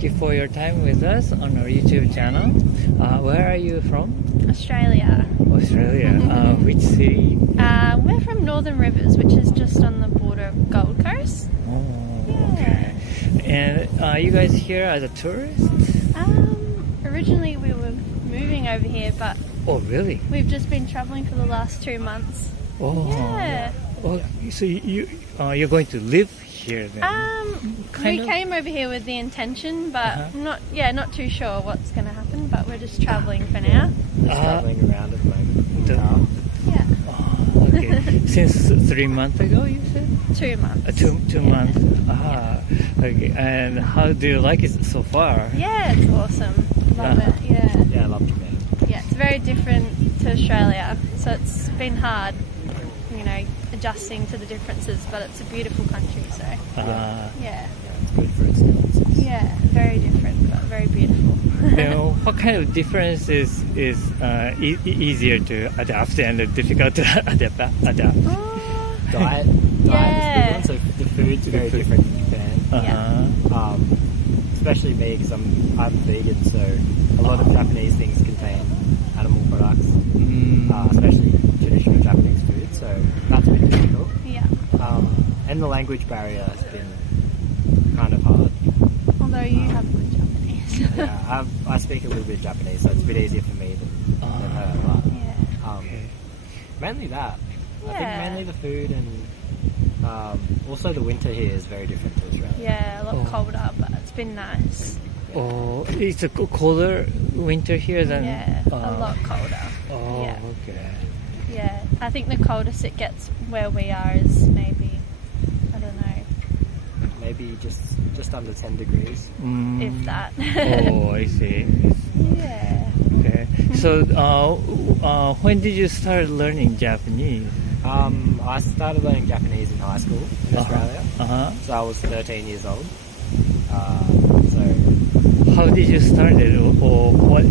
thank you for your time with us on our YouTube channel. Where are you from? Australia. Australia. Which city? We're from Northern Rivers, which is just on the border of Gold Coast. Oh, okay. And you guys here as a tourist? Originally we were moving over here, but Oh, really? we've just been travelling for the last 2 months. Oh, Yeah. Oh, so you're going to live here then? We came over here with the intention, but not too sure what's going to happen. But we're just travelling for now. Just travelling around at the moment. Yeah, Oh, okay. Since 3 months ago, you said? 2 months. 2 months. Okay. And how do you like it so far? Yeah, it's awesome. Love it. Yeah, Yeah, I love Japan. yeah. It's very different to Australia, so it's been hard, adjusting to the differences. But it's a beautiful country, so yeah, Yeah, it's good for experiences. yeah. Very different, but very beautiful. Then what kind of difference is easier to adapt and difficult to adapt? Diet is a big one. So the food's very different in Japan. Especially me, because I'm vegan, so a lot of Japanese things contain animal products, especially traditional Japanese food. So that's been difficult. Yeah. And the language barrier has been kind of hard. Although you have good Japanese. Yeah, I speak a little bit Japanese, so it's a bit easier for me than her. But Yeah. mainly that. I think Yeah. mainly the food and also the winter here is very different to Australia. Yeah, a lot colder, but it's been nice. Oh, it's a colder winter here than. Yeah, a lot colder. Oh, Yeah. okay. Yeah, I think the coldest it gets where we are is maybe, I don't know, Maybe just under 10 degrees. if that. Oh, I see. Yeah. Okay. So, when did you start learning Japanese? I started learning Japanese in high school in Australia. So I was 13 years old. So How did you start it, or what?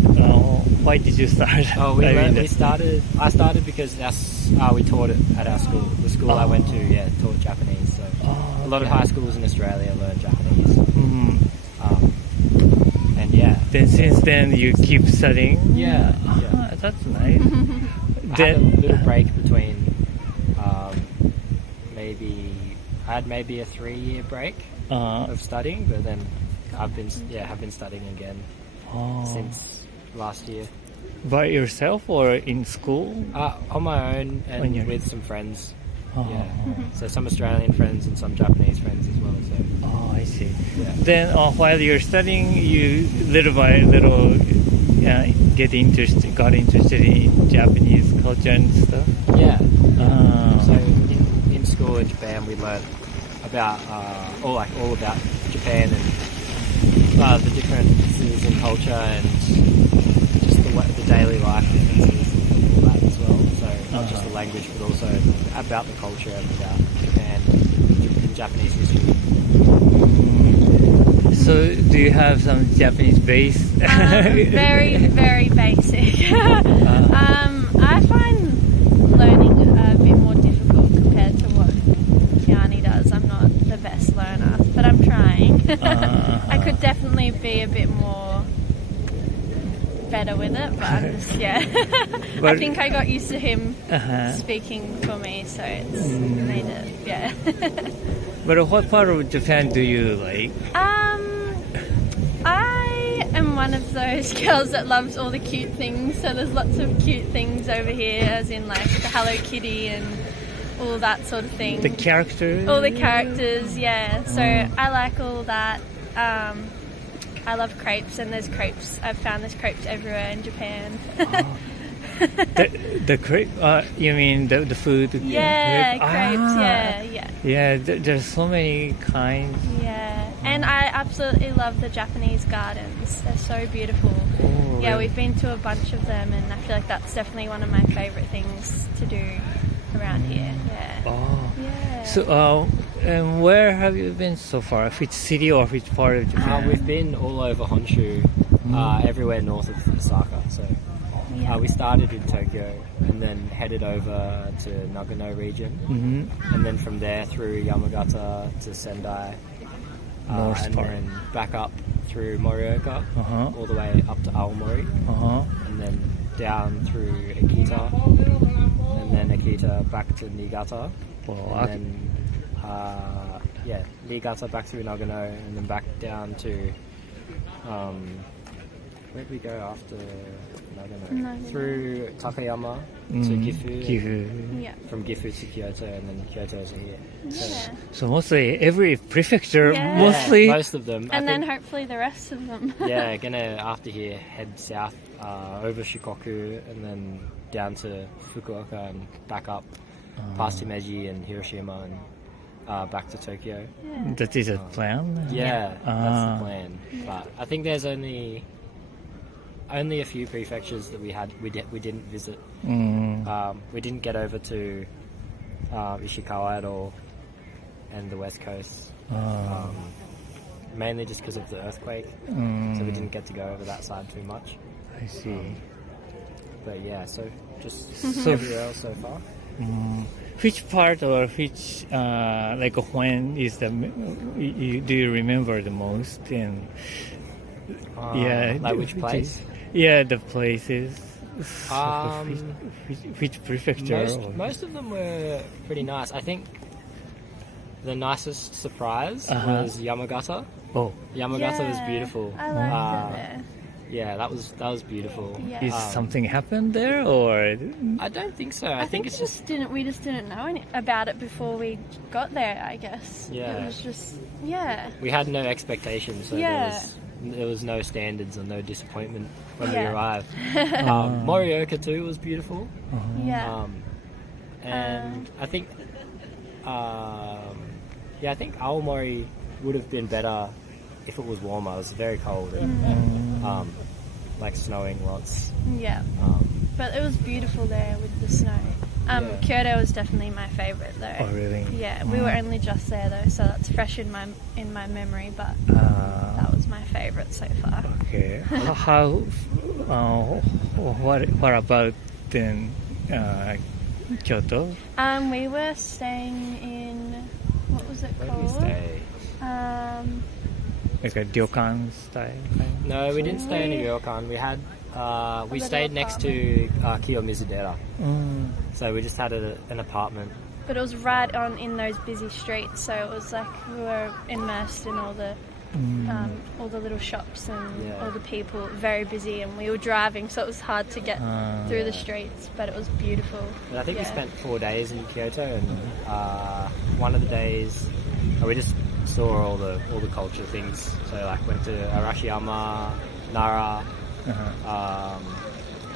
Why did you start? I started because we taught it at our school. The school I went to, taught Japanese. So a lot of high schools in Australia learn Japanese. And Then since then you keep studying. Yeah. That's nice. I had a little break between I had maybe a 3-year break of studying, but then have been studying again since last year. By yourself or in school? On my own and On your- with some friends. Yeah. So some Australian friends and some Japanese friends as well. So Oh, I see. Yeah. Then while you're studying, you little by little got interested in Japanese culture and stuff. yeah. So So, in school in Japan, we learned about all about Japan and the differences in culture and just the daily life differences and all that as well. So not just the language, but also about the culture and about Japan and Japanese history. so do you have some Japanese base? Very, very basic. I find learning a bit more difficult compared to what Kiani does. I'm not the best learner, but I'm trying. I could definitely be a bit more better with it, but I'm just, I think I got used to him speaking for me, so it's made it, But what part of Japan do you like? I am one of those girls that loves all the cute things, so there's lots of cute things over here, as in like the Hello Kitty and all that sort of thing. The characters? All the characters, yeah. So I like all that. I love crepes, and there's crepes. I've found there's crepes everywhere in Japan. The crepe? You mean the food? Yeah, crepes. Ah. Yeah, there's so many kinds. Yeah, and I absolutely love the Japanese gardens. They're so beautiful. Oh, Yeah, really? we've been to a bunch of them, and I feel like that's definitely one of my favourite things to do around here. Yeah. Oh. Yeah. So, and where have you been so far? Which city or which part of Japan? We've been all over Honshu, everywhere north of Osaka. So we started in Tokyo and then headed over to Nagano region, and then from there through Yamagata to Sendai, North and part. then back up through Morioka, all the way up to Aomori, and then down through Akita, and then Akita back to Niigata, and then Niigata back through Nagano, and then back down to where did we go after Nagano? Through Takayama to Gifu. Yeah. From Gifu to Kyoto, and then Kyoto to here. So mostly every prefecture, Yeah. mostly. Most of them. And I then think, hopefully the rest of them. yeah, gonna after here head south over Shikoku and then down to Fukuoka and back up past Himeji and Hiroshima and back to Tokyo. That is a plan? Yeah, that's the plan. But I think there's only a few prefectures that we didn't visit. We didn't get over to Ishikawa at all, and the west coast. Mainly just because of the earthquake, so we didn't get to go over that side too much. I see. But yeah, so just everywhere else so far. Which part or which, like when is do you remember the most? And Like which place? Yeah, the places. Which prefecture? Most of them were pretty nice. I think the nicest surprise was Yamagata. Oh, Yamagata was beautiful. I liked it there. Yeah, that was beautiful. Yeah. is something happened there or? I don't think so. I think it's just we just didn't know about it before we got there, I guess. Yeah. It was just we had no expectations, so there was no standards or no disappointment when we arrived. Morioka too was beautiful. And I think I think Aomori would have been better if it was warmer. It was very cold and like snowing lots. Yeah. But it was beautiful there with the snow. Kyoto was definitely my favourite though. Oh, really? Yeah, we were only just there though, so that's fresh in my memory. But that was my favourite so far. Okay. How? What about then Kyoto? We were staying in what was it Where called? did we stay? Like a ryokan style? No, we didn't stay in a ryokan. We had we stayed next to Kiyomizudera. So we just had an apartment. But it was right on in those busy streets, so it was like we were immersed in all the little shops and all the people, very busy, and we were driving, so it was hard to get through the streets, but it was beautiful. But I think we spent 4 days in Kyoto, and one of the days we just saw all the culture things. So like went to Arashiyama, Nara,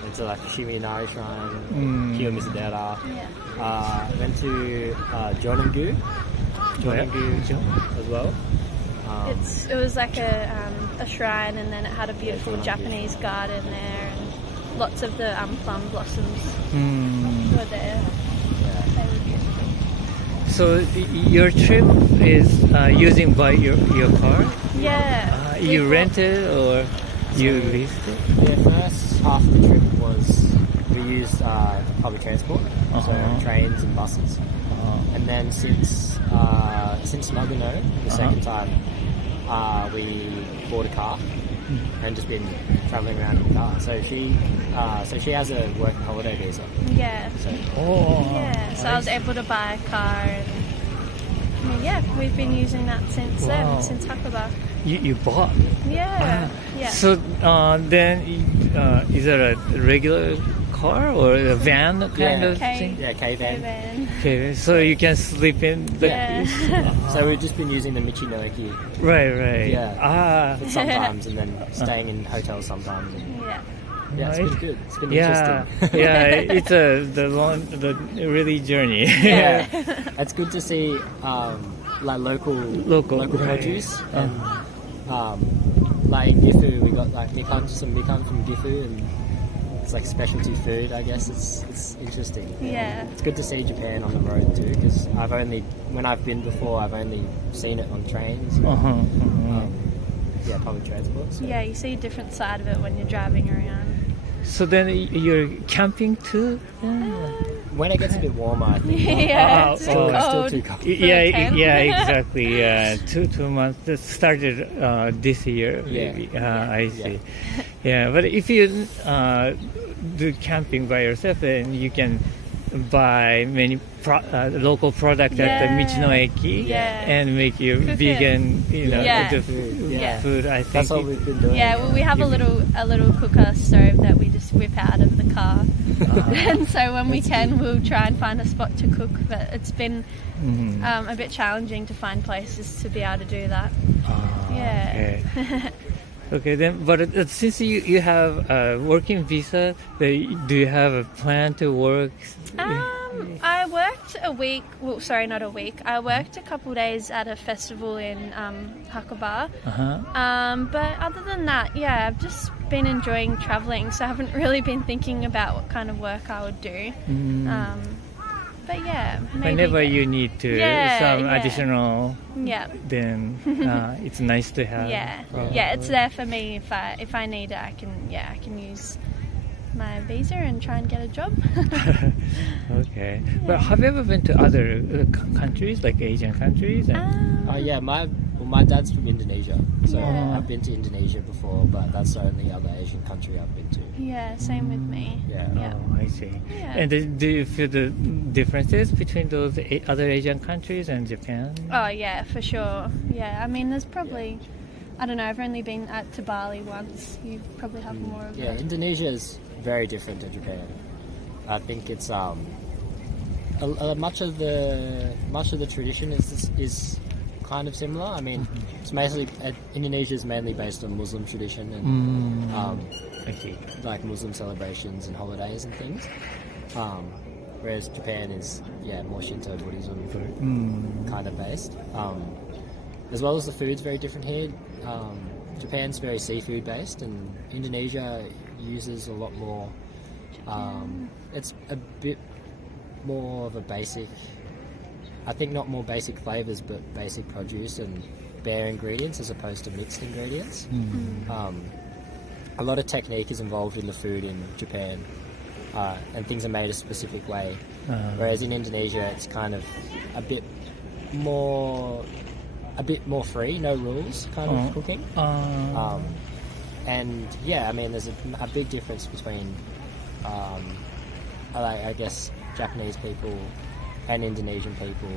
went to like the Shiminari Shrine, Kiyomizudera. Went to Jonengu as well. It was like a shrine, and then it had a beautiful Japanese garden there, and lots of the plum blossoms were there. They were beautiful. So your trip is using by your car? Yeah. You rented or you leased it? The first half of the trip was we used public transport, so trains and buses. And then since Nagano, the second time, we bought a car and just been travelling around in the car. So she has a work holiday visa. Yeah. So, So I was able to buy a car, and we've been using that since then, since Hakuba. You bought? Yeah. So then is it a regular car or a van kind of thing? Yeah, K-van. Okay, so you can sleep in the... So we've just been using the Michinoki. Right. Yeah. Sometimes, and then staying in hotels sometimes. And, it's been good. It's been interesting. It's the really journey. It's good to see like local produce and like in Gifu we got like some mikan from Gifu, and it's like specialty food. I guess it's interesting. Yeah. It's good to see Japan on the road too, because when I've been before, I've only seen it on trains. Public transport. So. Yeah, you see a different side of it when you're driving around. So then you're camping too? when it gets a bit warmer, I think. Yeah, it's still cold. too cold. Yeah, exactly. Yeah, 2 months. That started this year, maybe. I see. Yeah, but if you do camping by yourself, then you can buy many local product at the Michinoeki and make your vegan, the food. I think That's what we've been doing. Yeah, well, we have a little cooker stove that we just whip out of the car, and so when we can, we'll try and find a spot to cook. But it's been a bit challenging to find places to be able to do that. Yeah. Okay. Okay, then, but since you have a working visa, do you have a plan to work? I worked a week. Well, sorry, not a week. I worked a couple of days at a festival in Hakuba. But other than that, yeah, I've just been enjoying traveling, so I haven't really been thinking about what kind of work I would do. But yeah, maybe whenever you need to some additional, then it's nice to have. Yeah, it's there for me if I need it. I can use my visa and try and get a job. Okay, but have you ever been to other countries, like Asian countries? My dad's from Indonesia, so I've been to Indonesia before, but that's the only other Asian country I've been to. Yeah, same with me. Yeah. Oh, I see. Yeah. And do you feel the differences between those other Asian countries and Japan? Oh yeah, for sure. Yeah, I mean, there's probably, I don't know, I've only been to Bali once. You probably have more of it. Indonesia is very different to Japan. I think it's much of the tradition is kind of similar. I mean, it's mostly Indonesia is mainly based on Muslim tradition and like Muslim celebrations and holidays and things. Whereas Japan is more Shinto Buddhism kind of based. As well as the food's very different here. Japan's very seafood based, and Indonesia uses a lot more. It's a bit more of a basic. I think not more basic flavors, but basic produce and bare ingredients as opposed to mixed ingredients. A lot of technique is involved in the food in Japan, and things are made a specific way. Whereas in Indonesia, it's kind of a bit more free, no rules kind of cooking. And I mean, there's a big difference between, I guess, Japanese people and Indonesian people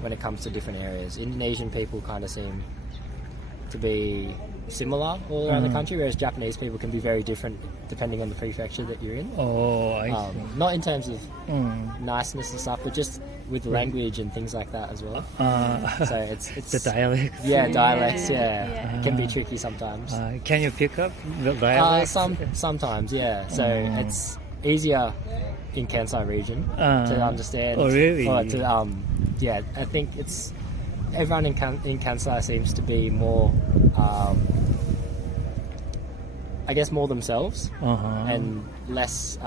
when it comes to different areas. Indonesian people kind of seem to be similar all around the country, whereas Japanese people can be very different depending on the prefecture that you're in. I see. Not in terms of niceness and stuff, but just with language and things like that as well. So it's the dialects. Dialects. Can be tricky sometimes. Can you pick up the dialects? Sometimes, So it's easier in Kansai region to understand. Oh, really? Or I think it's everyone in Kansai seems to be more, I guess, more themselves and less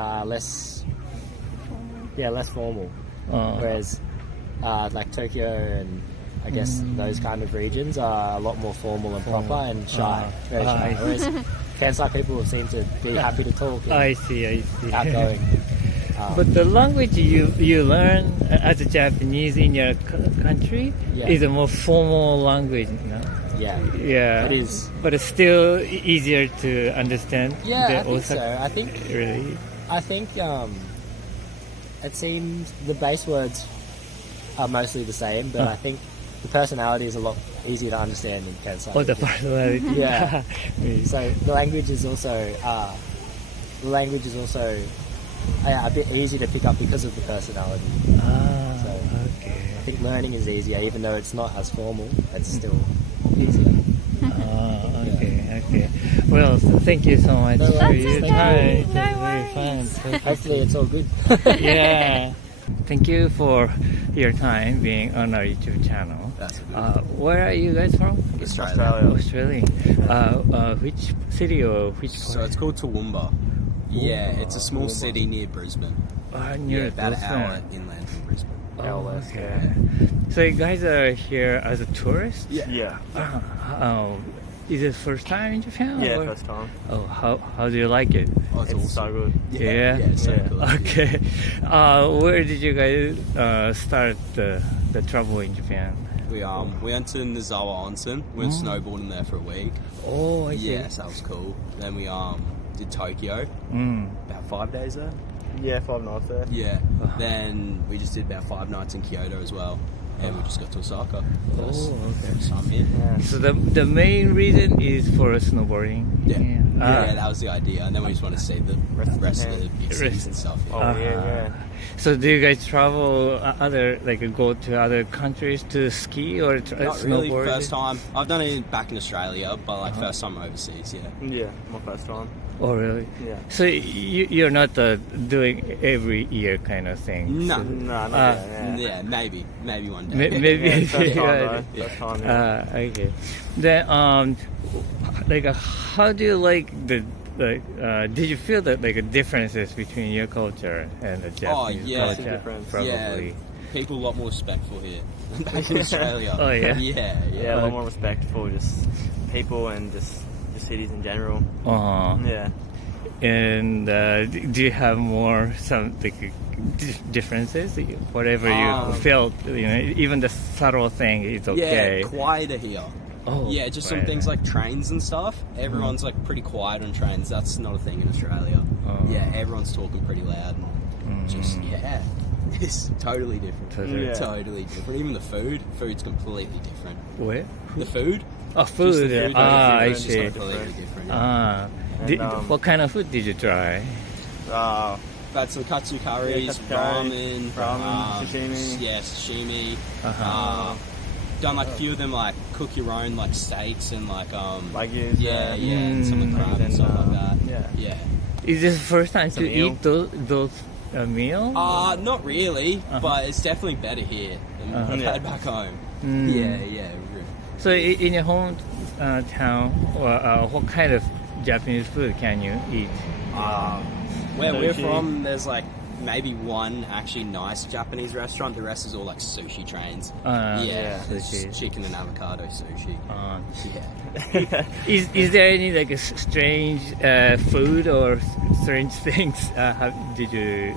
formal. Whereas like Tokyo and I guess those kind of regions are a lot more formal and proper and shy, very shy. Whereas Kansai people seem to be happy to talk. And I see. Outgoing. But the language you learn as a Japanese in your country is a more formal language, no? Yeah. It is. But it's still easier to understand. Yeah, I think so. I think it seems the base words are mostly the same, but I think the personality is a lot easier to understand in Kansai. Oh, the personality. Yeah. So the language is also a bit easy to pick up because of the personality. Okay. I think learning is easier, even though it's not as formal. It's still easier. Okay. Well, thank you so much for your time. It was very fun. Hopefully it's all good. Yeah. Thank you for your time being on our YouTube channel. Where are you guys from? Australia. Which city or which? So it's called Toowoomba. It's a small city near Brisbane. Near about Brisbane. an hour inland from Brisbane. Okay. So you guys are here as a tourist? Yeah. is it first time in Japan? Yeah, or? first time. Oh, how do you like it? Oh, It's so good. Yeah? it's so cool. Okay. Where did you guys start the travel in Japan? We went to Nozawa Onsen. We went snowboarding there for a week. Oh, I see. Yes, that was cool. Then we did Tokyo. Mm. About 5 days there. Yeah, 5 nights there. Yeah. Then we just did about 5 nights in Kyoto as well. And we just got to Osaka. Oh, okay. First time in. Yeah. So the main reason is for snowboarding. Yeah. Ah. Yeah, that was the idea. And then we just want to see the rest of the big cities and stuff. Yeah. Oh, yeah. So do you guys travel go to other countries to ski or Not really, snowboard? first time. I've done it back in Australia, but like first time overseas, yeah. Yeah, my first time. Oh, really? Yeah. So you're not doing every year kind of thing? No. So, No, not yet, yeah. Yeah, maybe one day. maybe. Yeah, first time, Right. though. First time, yeah. Okay. Then, how do you like did you feel that differences between your culture and the Japanese yeah. culture? It's a difference. Probably. Yeah, people a lot more respectful here than back in Australia. Oh, yeah? Yeah, a lot more respect for just people and just cities in general. Uh-huh. Yeah. And do you have more some differences? Whatever you felt, even the subtle thing is okay. Yeah, quieter here. Oh, Yeah, just some right. things like trains and stuff. Everyone's like pretty quiet on trains. That's not a thing in Australia. Oh. Yeah, everyone's talking pretty loud. And just it's totally different. Totally. Yeah. Totally different. Even the food's completely different. Where? The food, Oh, just food. the food I is see. completely different. And, What kind of food did you try? Had some katsu curries, katsu curry, ramen, sashimi. Yeah, sashimi. Uh-huh. Done like a few of them, like cook your own like steaks and like Wagyus. yeah, and some of the crab and stuff like that. Yeah. Is this the first time to meal. eat those meals? Not really, but it's definitely better here than I've had back home. Yeah. So in your hometown, what kind of Japanese food can you eat? Where we're Sushi. from, there's like maybe one actually nice Japanese restaurant. The rest is all like sushi trains. Yeah, it's sushi. chicken and avocado sushi. Yeah. Is there any strange food or strange things? Did you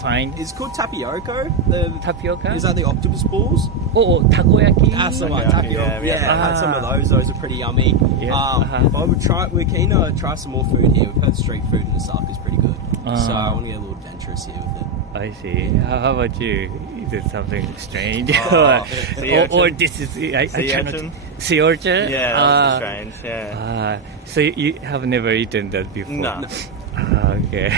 find It's called tapioca. The tapioca? Is that the octopus balls? Oh, takoyaki. That's the one, Takoyaki, tapioca. yeah. I had some of those. Those are pretty yummy. Yeah. But we're keen to try some more food here. We've heard street food in Osaka is pretty good. So I want to get a little adventurous here with it. I see. How about you? Is it something strange? or this is I cannot urchin? sea urchin? Yeah, that was strange. Yeah. So you have never eaten that before? No. Okay.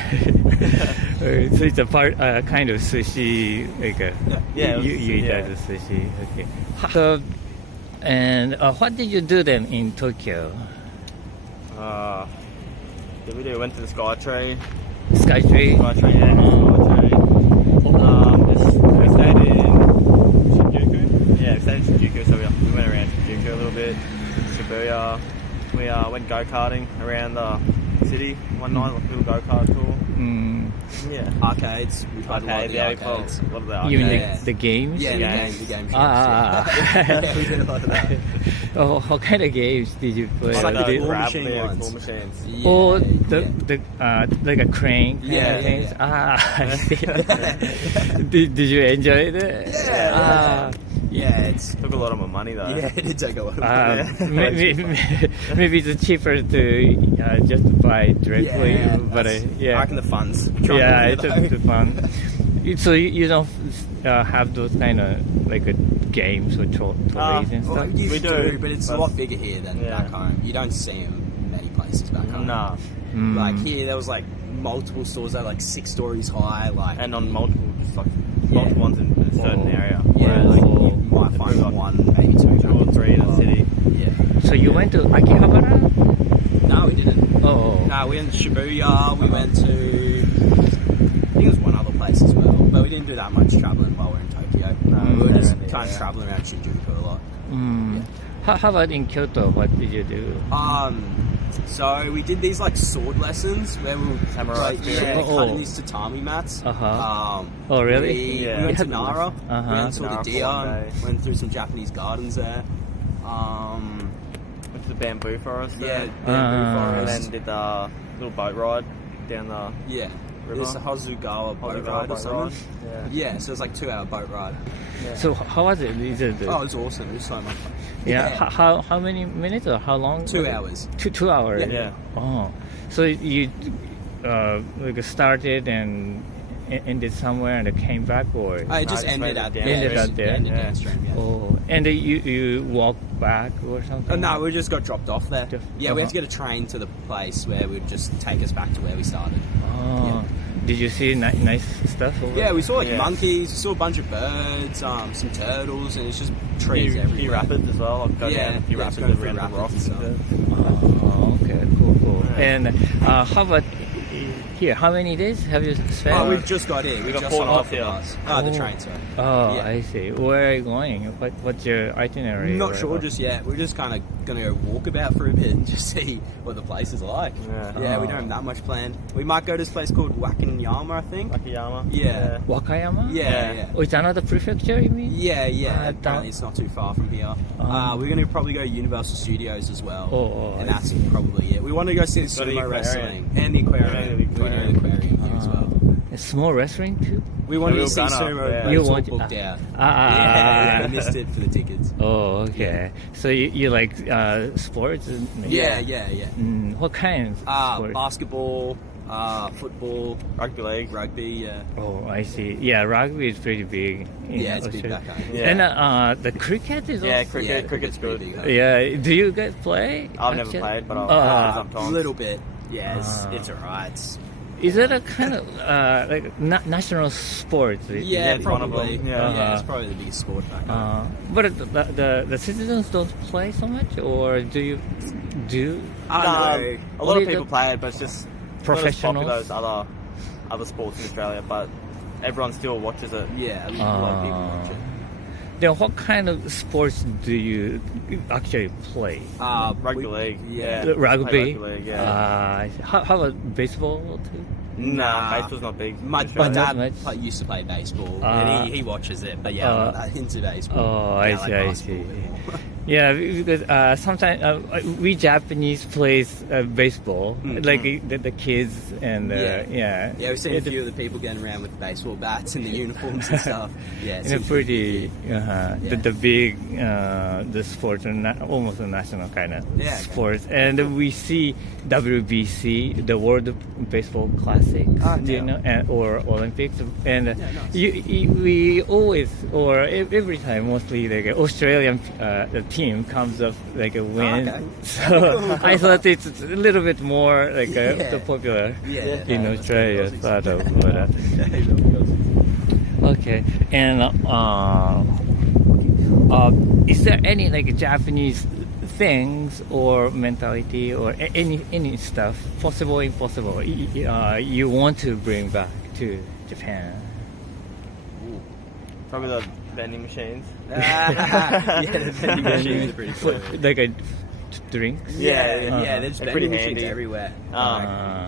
So it's a kind of sushi, Yeah, you eat yeah. as a sushi. Okay. So, and what did you do then in Tokyo? We went to the Skytree. Skytree. Skytree, yeah. Skytree. We stayed in Shinjuku. Yeah, we stayed in Shinjuku, so we went around Shinjuku a little bit. Shibuya. We went go-karting around the city one night, like a little go-kart tour. Yeah. Arcades. We've had a lot of the arcades. A lot of the You mean arcades. the games? Yeah, games. the game shops. Yeah, we did a lot of that. Oh, what kind of games did you play? Like the the claw grab machine the ones. claw machines. Yeah, Or yeah. like a crane kind Yeah, of things? yeah. I see. Did you enjoy it? Yeah, it's Took a lot of my money though. yeah, it did take a lot of Maybe it's cheaper to just buy directly, Yeah, but I yeah. reckon the funds. Yeah, it's just fun. So you don't have those kind of games or toys and stuff? Well, you We do, do, but it's a but- lot bigger here than Yeah. back home. You don't see them many places back home. Nah. Like here, there was like multiple stores that are like 6 stories high. Like And on multiple ones in a certain area. yeah, Whereas, like you might find like one, maybe 2, 2 or 3 in a city. Yeah. So you went to Akihabara? No, we didn't. Oh. No, we went to Shibuya. We went to I think it was one other place as well, but we didn't do that much traveling while we were in Tokyo. We were just around the kind of area. traveling around Shinjuku a lot. How about in Kyoto? What did you do? So we did these like sword lessons where we were Samurai cutting these tatami mats. Oh, really? We Yeah. went to Nara. Uh-huh. We went to the Nara deer. for one day. Went through some Japanese gardens there. Went to the bamboo forest. Yeah, there. bamboo And forest. then did the little boat ride down the Yeah. river. It's a Hazugawa boat Hazugawa ride or boat something. ride. Yeah, so it's like 2 hour boat ride. So how was it? Is it Oh, it was awesome. It was so much fun. yeah. How many minutes or how long? 2 hours. 2 hours. Yeah. Oh, so you like started and ended somewhere and came back, or I just just ended made at it down. Ended up there? Ended Yeah. downstream, yeah. oh, and you walk back or something? No, we just got dropped off there. Just- Yeah, we had uh-huh. to get a train to the place where it would just take us back to where we started. Oh, did you see nice stuff over Yeah, we saw like Yeah. monkeys, we saw a bunch of birds, some turtles, and it's just trees Few everywhere. rapids as well. I've got Yeah, down a few yeah, rapids going through around the rapids rocks. and stuff. Oh, okay, cool. Yeah. And how about here? How many days have you spent? Oh, we've just got in. We got just 4 got off nights the here. bus. Oh, the Oh. train, sorry. Oh, Yeah. I see. Where are you going? What's your itinerary? Not or- sure just yet. We're just kind of going to go walk about for a bit and just see what the place is like. Yeah. We don't have that much planned. We might go to this place called Wakanyama, I think. Akiyama. Yeah. Wakayama? Yeah, Yeah. yeah. Oh, it's another prefecture, you mean? Yeah, down- apparently it's not too far from here. We're going to probably go to Universal Studios as well. Oh, and I that's probably it. We want to go see the Go to the sumo aquarium. wrestling and the aquarium. Yeah, the We're going to aquarium. the aquarium here as well. A small wrestling too? We wanted we to were see gonna, sumo, yeah. but You it's all want- booked out. Ah. We missed it for the tickets. Oh, okay. So you like sports? Yeah. What kind of sports? Basketball, football, Rugby league. rugby, yeah. Oh, I see. Yeah, rugby is pretty big. in Yeah, it's big Australia. back home. Yeah. And the cricket is Yeah, also... cricket's pretty good. big, huh? Yeah, do you guys play? I've never actually? played, but I've Uh, played A sometimes. little bit. Yeah, Ah. it's alright. Is it a kind of like national sport? Yeah, it's one of probably. them. Yeah, Yeah. it's probably the biggest sport back home. But the citizens don't play so much, or do you do? I know. A lot Only of people the play it, but it's just professionals? not as popular as other sports in Australia. But everyone still watches it. Yeah, a lot of people watch it. Then what kind of sports do you actually play? Rugby league. Yeah. The Play rugby. Rugby league. Yeah. I see. How about baseball too? Nah, baseball's not big. My in Australia. not dad much. used to play baseball, Ah. and he watches it. But yeah, I'm not that into baseball. Oh, Yeah, I like see. basketball. Yeah, because sometimes we Japanese plays baseball, like the kids and Yeah, we've seen a It's few of the people getting around with baseball bats and the uniforms and stuff. Yeah, in a pretty the big the sports are almost a national kind of Yeah, okay. sports, and we see WBC, the World Baseball Classics, do you know, or Olympics, and we always or every time mostly like Australian the team comes up like a win, okay. so I thought it's a little bit more like Yeah. popular Yeah. in Australia, sort of. But, okay, and is there any like Japanese things or mentality or any stuff, possible, impossible, you want to bring back to Japan? Probably the vending machines. Yeah, the vending machines are pretty cool. Like a drinks? Yeah, there's They're vending pretty machines handy. everywhere.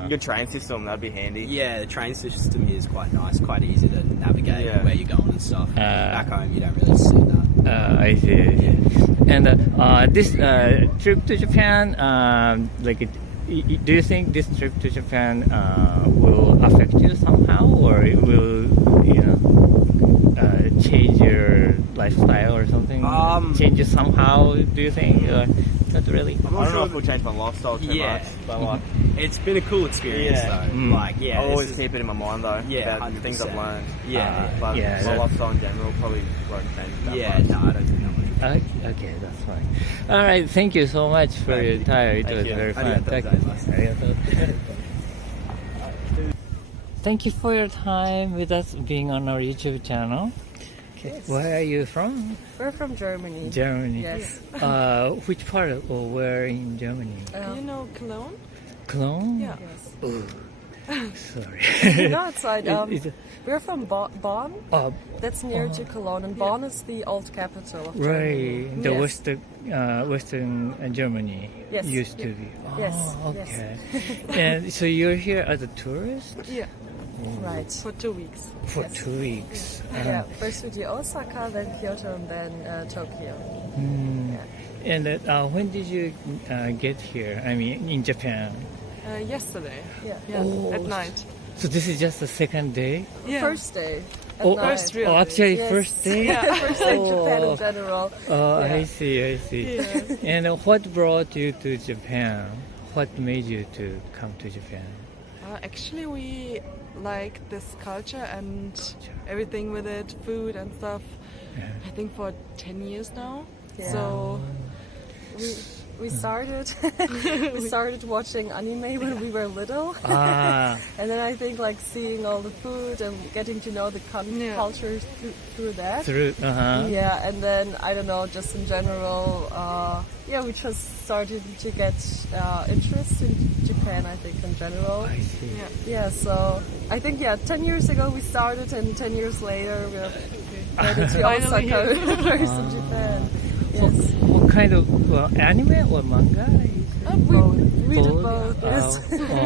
Your train system, that'd be handy. Yeah, the train system here is quite nice, quite easy to navigate Yeah. where you're going and stuff. Back home, you don't really see that. I see. And this trip to Japan, do you think this trip to Japan will affect you somehow, or it will, change your lifestyle or something? Change it somehow? Do you think? Not really. I don't know if it'll change my lifestyle too Yeah. much, but like, It's been a cool experience Yeah. though. I'll always this is- keep it in my mind though. Yeah, about the things I've 100%. learned. Yeah, But yeah, my that- lifestyle in general probably won't change that yeah, much. no, I don't think that would. Okay, that's fine. All right, thank you so much for Thank your you. time. It Thank was you. very fun. Arigatou gozaimasu. Thank you for your time with us being on our YouTube channel. Okay. Where are you from? We're from Germany. Germany. Yes. Which part of, or where in Germany? You know Cologne? Cologne? Yeah. Sorry. No, it's fine. Is it- We're from Bonn. Oh, That's near to Cologne, and Bonn is the old capital of Germany. right. The Yes. Western Germany Yes. used to be. Yes, Oh, yes. okay. And so you're here as a tourist Yeah. Right. For 2 weeks. for Yes. 2 weeks. Yeah. First we do Osaka, then Kyoto, and then Tokyo. Mm. And when did you get here? I mean, in Japan. Yesterday. Yeah. Oh, At night. So this is just the second day? Yeah. First day. At Oh, night. first real actually, Yes. first day? Yeah, first day in Japan in general. Oh, Yeah. I see. And what brought you to Japan? What made you to come to Japan? Actually, we like this culture and everything with it, food and stuff. I think for 10 years now. Yeah. So we started watching anime when we were little. Ah, And then I think like seeing all the food and getting to know the culture through that. Yeah, and then I don't know, just in general, we just started to get interest in Japan, I think, in general. I see. Yeah, so I think 10 years ago we started, and 10 years later we're ready to Osaka first in Japan. Yes. What kind of anime or manga? We did both, yes.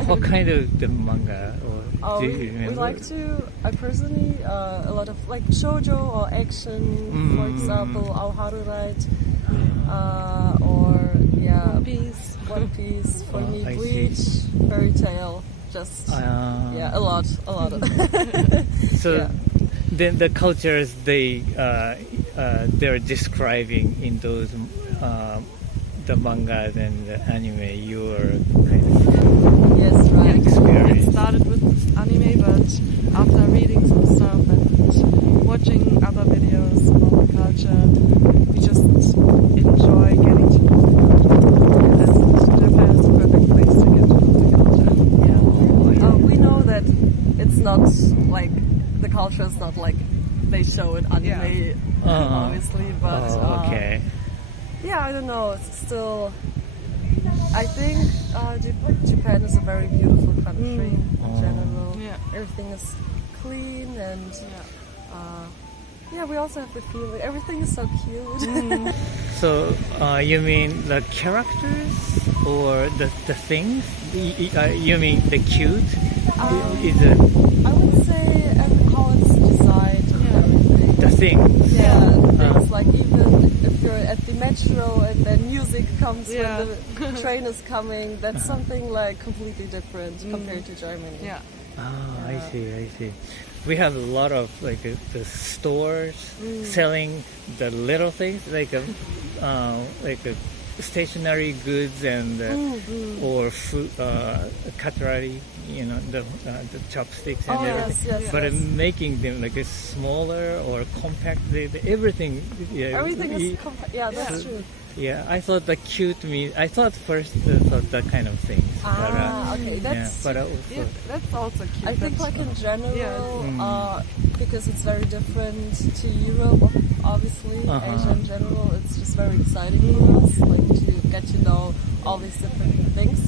What kind of the manga? Or do you We remember? like to, I personally, a lot of like shoujo or action, for example, Aoharuite, or One Piece, for me, I Bleach, Fairy Tale, just, a lot of So then the cultures they're describing in those the mangas and the anime, you're kind of Yes, right. experience. it started with anime, but after reading some stuff and watching other videos about the culture, we just enjoy getting to know the culture. And Japan is the perfect place to get to know the culture. Yeah. We know that it's not like, the culture is not like they show it anime, obviously, but okay. I don't know, it's still, I think Japan is a very beautiful country in general. Yeah. Everything is clean and we also have the feeling everything is so cute. So you mean the characters or the things? You mean the cute? Is it I would say how it's designed and everything. the things? Yeah, things like even if you're at the metro and then music comes when the train is coming, that's something like completely different compared to Germany. Yeah. Ah, I see. We have a lot of like the stores selling the little things like stationary goods and or food, cutlery, the chopsticks and everything. Yes. But making them like smaller or compact, everything. Yeah, Everything is that's true. Yeah, I thought the cute means. I thought first that kind of things. Okay, that's That's also cute. I think but, like in general, because it's very different to Europe, obviously, Asia in general, it's just very exciting for us, like to get to know all these different things.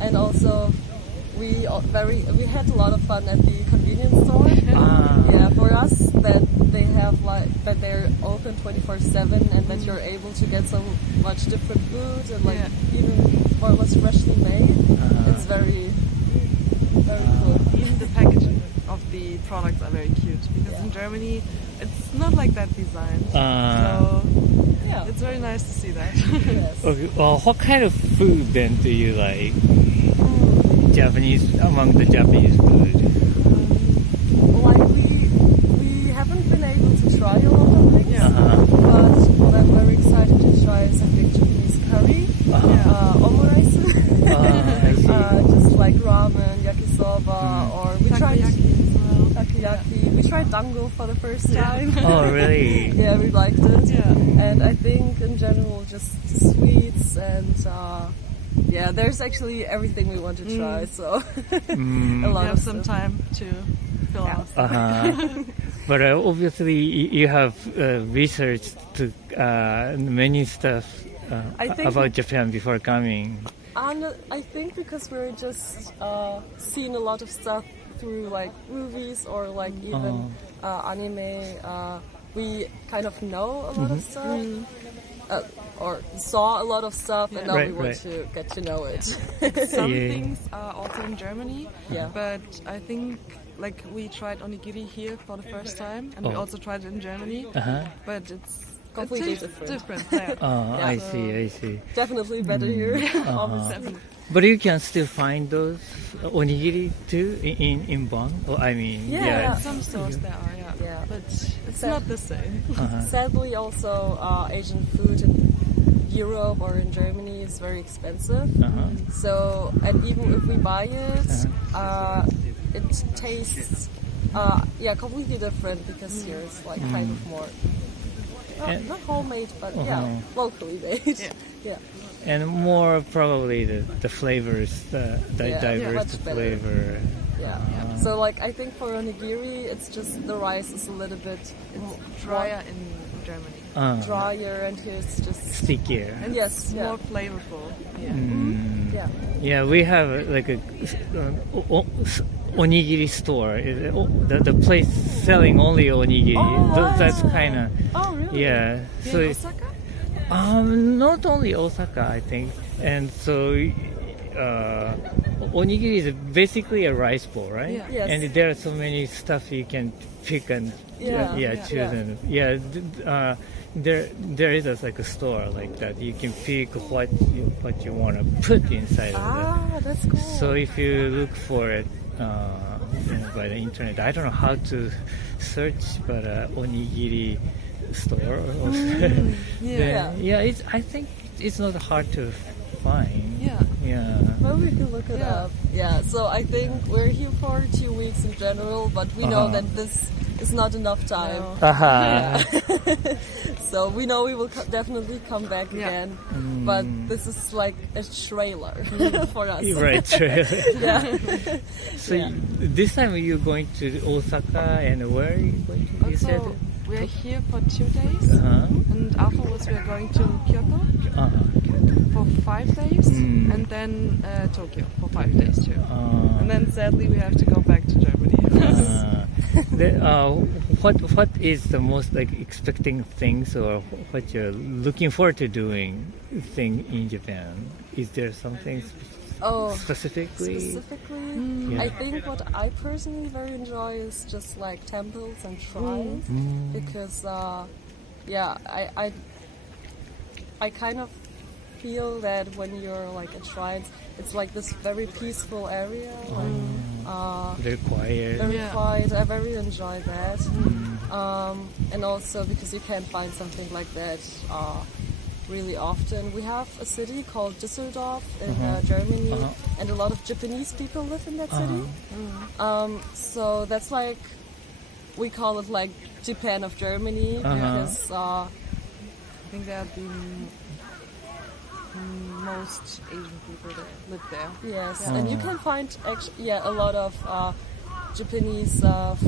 And also, we had a lot of fun at the convenience store. Yeah, for us that they have that they're open 24/7 and that you're able to get so much different food and even more or less freshly made. It's very, very cool. even the packaging of the products are very cute because in Germany it's not like that designed. So it's very nice to see that. Yes. Okay, well, what kind of food then do you like? Among the Japanese food. Like we haven't been able to try a lot of things, but what I'm very excited to try is I think Japanese curry, omurice, I see. just like ramen, yakisoba, or we tried Takoyaki as well. takoyaki. We tried dango for the first time. Oh, really? Yeah, we liked it. Yeah. And I think in general just sweets and there's actually everything we want to try. So a We lot have of some stuff. time to fill out. But obviously you have researched many stuff I think about Japan before coming. And I think because we're just seeing a lot of stuff through like movies or like even anime, we kind of know a lot of stuff. Or saw a lot of stuff, and now we want to get to know it. Some things are also in Germany, Yeah. but I think like we tried onigiri here for the first time, and we also tried it in Germany. But it's completely It tastes different. different. Yeah. I see. Definitely better here. Obviously. But you can still find those onigiri too in Bonn. I mean, Yeah. Some stores there are, Yeah. but it's not the same. Sadly, also Asian food in Europe or in Germany is very expensive. So, and even if we buy it, it tastes completely different because here it's like kind of more not homemade, but locally made. Yeah. And more probably the flavors, the diverse much better. flavor. Yeah. So like I think for onigiri, it's just the rice is a little bit Drier in Germany. drier, and here it's just Stickier. and yes, It's more flavorful. yeah. Yeah, we have like a onigiri store. The place selling only onigiri. That's kind of Oh really? yeah. So In it's, Osaka? not only Osaka, I think, and so onigiri is basically a rice bowl, right? Yeah. Yes. And there are so many stuff you can pick and choose Yeah. and there is like a store like that. You can pick what you want to put inside of it. That's cool. So if you look for it by the internet, I don't know how to search, but onigiri store. It's I think it's not hard to find. Yeah. Well, we can look it up. Yeah, so I think we're here for 2 weeks in general, but we know that this is not enough time. So we know we will definitely come back again, but this is like a trailer for us. Right. Yeah. So this time you're going to Osaka, and where are you going to? You said. Also, we're here for 2 days, and afterwards we're going to Kyoto for 5 days, and then Tokyo for 5 days too. And then sadly we have to go back to Germany. What is the most like expecting things, or what you're looking forward to doing thing in Japan? Is there something specifically? I think what I personally very enjoy is just like temples and shrines, because I kind of feel that when you're like at shrines, it's like this very peaceful area, Very quiet. very quiet. I very enjoy that, and also because you can't find something like that really often. We have a city called Düsseldorf in Germany, and a lot of Japanese people live in that city. So that's like, we call it like Japan of Germany, because I think there are the most Asian people that live there. yes, and you can find actually a lot of Japanese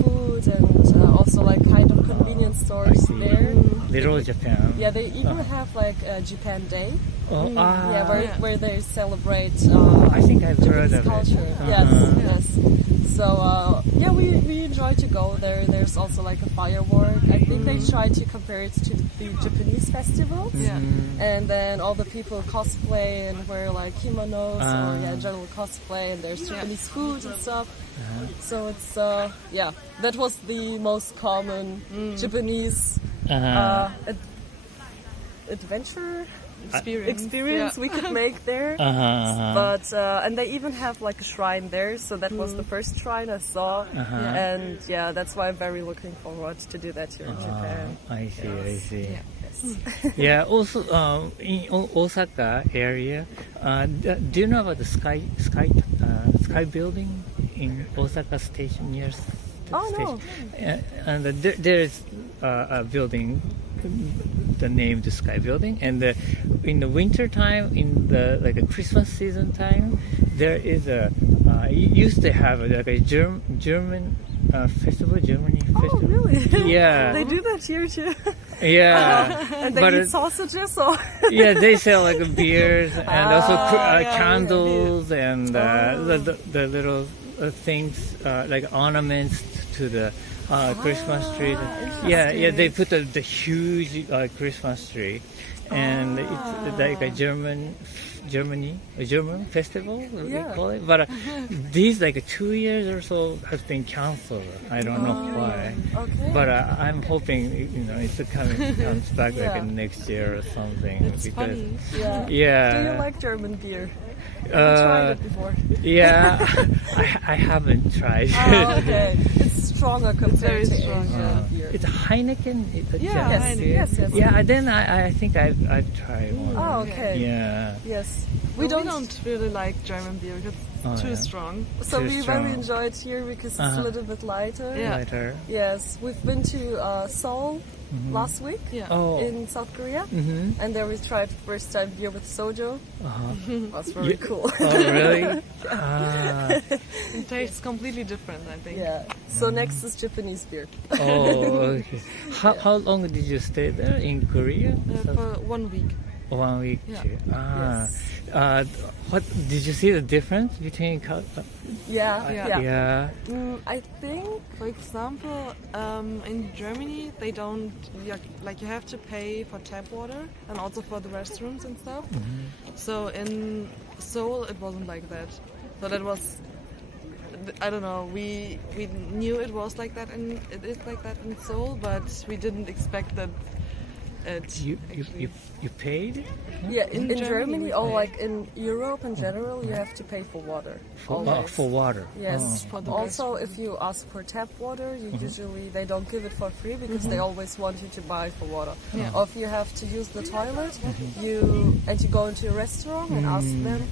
food, and also like kind of convenience stores there. Little Japan. Yeah, they even have like a Japan Day. Where they celebrate I think I've heard Japanese of culture. it. Yes. So we enjoy to go there. There's also like a firework. I think they try to compare it to the Japanese festivals. And then all the people cosplay and wear like kimonos or general cosplay, and there's Japanese food and stuff. So it's that was the most common Japanese adventure experience we could make there. But and they even have like a shrine there, so that was the first shrine I saw, and that's why I'm very looking forward to do that here in Japan. I see. Yeah. Also, in Osaka area, do you know about the sky building in Osaka station near station? And there's a building, the name the Sky Building, and in the winter time, in the like a Christmas season time, there is used to have like a German festival, Germany festival. Oh really? Yeah. They do that here too. Yeah. And they eat sausages or Yeah, they sell like beers and also candles and the little things like ornaments to the Christmas tree. They put the huge Christmas tree, and it's like a German festival, we call it. But these like 2 years or so has been cancelled. I don't know why. Okay. But I'm hoping it's comes back like next year or something. It's funny. Yeah. Yeah. Do you like German beer? Have you tried it before? Yeah, I haven't tried. Oh, okay. It's stronger compared to strong, Asian beer. It's Heineken. Yes. Yeah, then I think I've tried one. Oh, okay. Yeah. Yes. We don't really like German beer because it's too strong. So Too we strong. very enjoy it here because it's a little bit lighter. Yeah. Lighter. Yes, we've been to Seoul last week Yeah. Oh. in South Korea, and there we tried first time beer with soju. That's very cool. Oh, really? It tastes completely different, I think. Yeah. So next is Japanese beer. Oh, okay. How long did you stay there in Korea? For 1 week. 1 week. Yeah. Too. Yes. What did you see the difference between? Yeah. I think For example, in Germany, they don't, you have to pay for tap water and also for the restrooms and stuff. So in Seoul, it wasn't like that. So that was, I don't know, we knew it was like that and it is like that in Seoul, but we didn't expect that You paid? yeah, in Germany Germany we or pay. like in Europe in general, you have to pay for water. Always. For water. Yes. For the Also, if you ask for tap water, you usually they don't give it for free because they always want you to buy for water. Yeah. Or if you have to use the toilet, you go into a restaurant and ask them,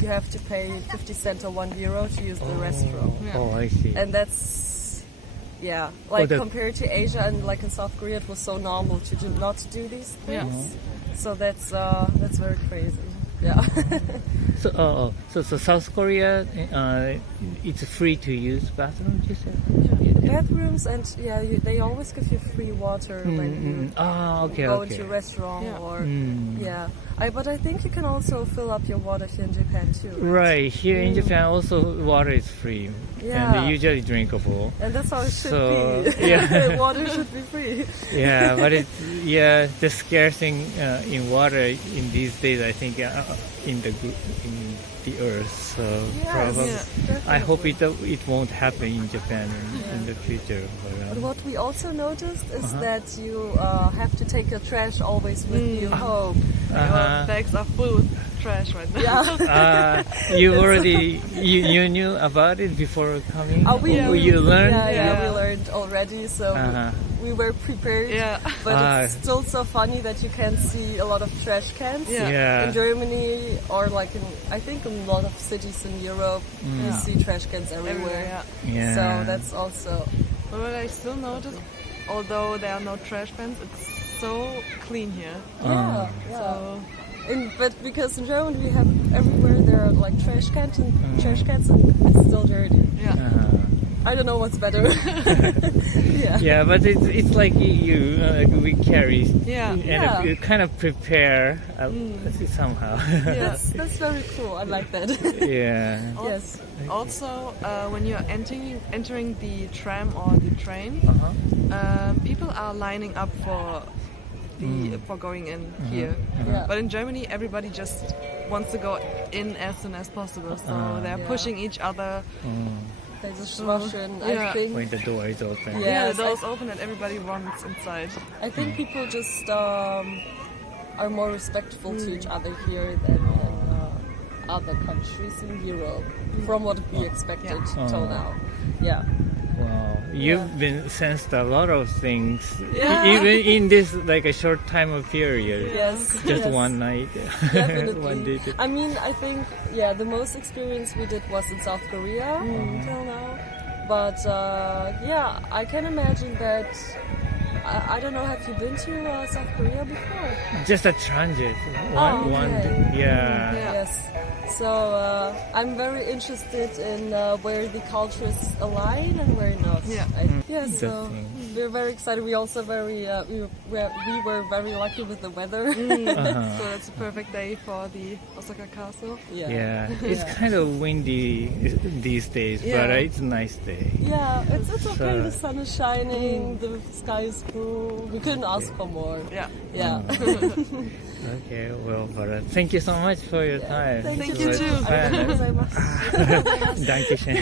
you have to pay 50 cents or €1 to use the restroom. Yeah. Oh, I see. And that's like compared to Asia and like in South Korea, it was so normal to not do these things. So that's very crazy. Yeah. So South Korea, it's free to use bathrooms, you said? Bathrooms and they always give you free water when you go into a restaurant or but I think you can also fill up your water here in Japan too. Right, here in Japan also water is free and usually drinkable. And that's how it should So, be. yeah. Water should be free. Yeah, but the scarce thing in water in these days, I think, in the earth. So probably, I hope it won't happen in Japan in the future. But what we also noticed is that you have to take your trash always with you home. Our bags are full with trash right now. Yeah. You already you knew about it before coming? You learned? Yeah, we learned already, so we were prepared. Yeah. But it's still so funny that you can see a lot of trash cans in Germany or like I think in a lot of cities in Europe. You see trash cans everywhere. Yeah. So that's also. But what I still notice, although there are no trash cans, it's so clean here. Yeah. So But because in Germany we have everywhere there are like trash cans and it's still dirty. yeah. I don't know what's better. Yeah, but it's like we carry and you kind of prepare somehow. That's very cool. I like that. Yeah. Yes. Also, when you're entering the tram or the train, people are lining up for going in here. Yeah. But in Germany, everybody just wants to go in as soon as possible. So they're pushing each other. They just rush in. I think. When the door is open. Yeah, Yes, the door's open and everybody runs inside. I think people just are more respectful to each other here than in other countries in Europe, from what we expected till now. Yeah. Wow, you've been sensed a lot of things, even in this like a short time of period. Yes. Just yes. one night. Definitely. One day. I mean, I think the most experience we did was in South Korea until now. But I can imagine that. I don't know. Have you been to South Korea before? Just a transit. One day. Yeah. Yes. So I'm very interested in where the cultures align and where not. So we're very excited. We also we were very lucky with the weather. So it's a perfect day for the Osaka Castle. Yeah. It's kind of windy these days, but it's a nice day. Yeah, it's okay. The sun is shining, the sky is We couldn't ask for more. Yeah. Yeah. Okay, well, but thank you so much for your time. Thank It you was too. fun. ありがとうございます。Dankeschön.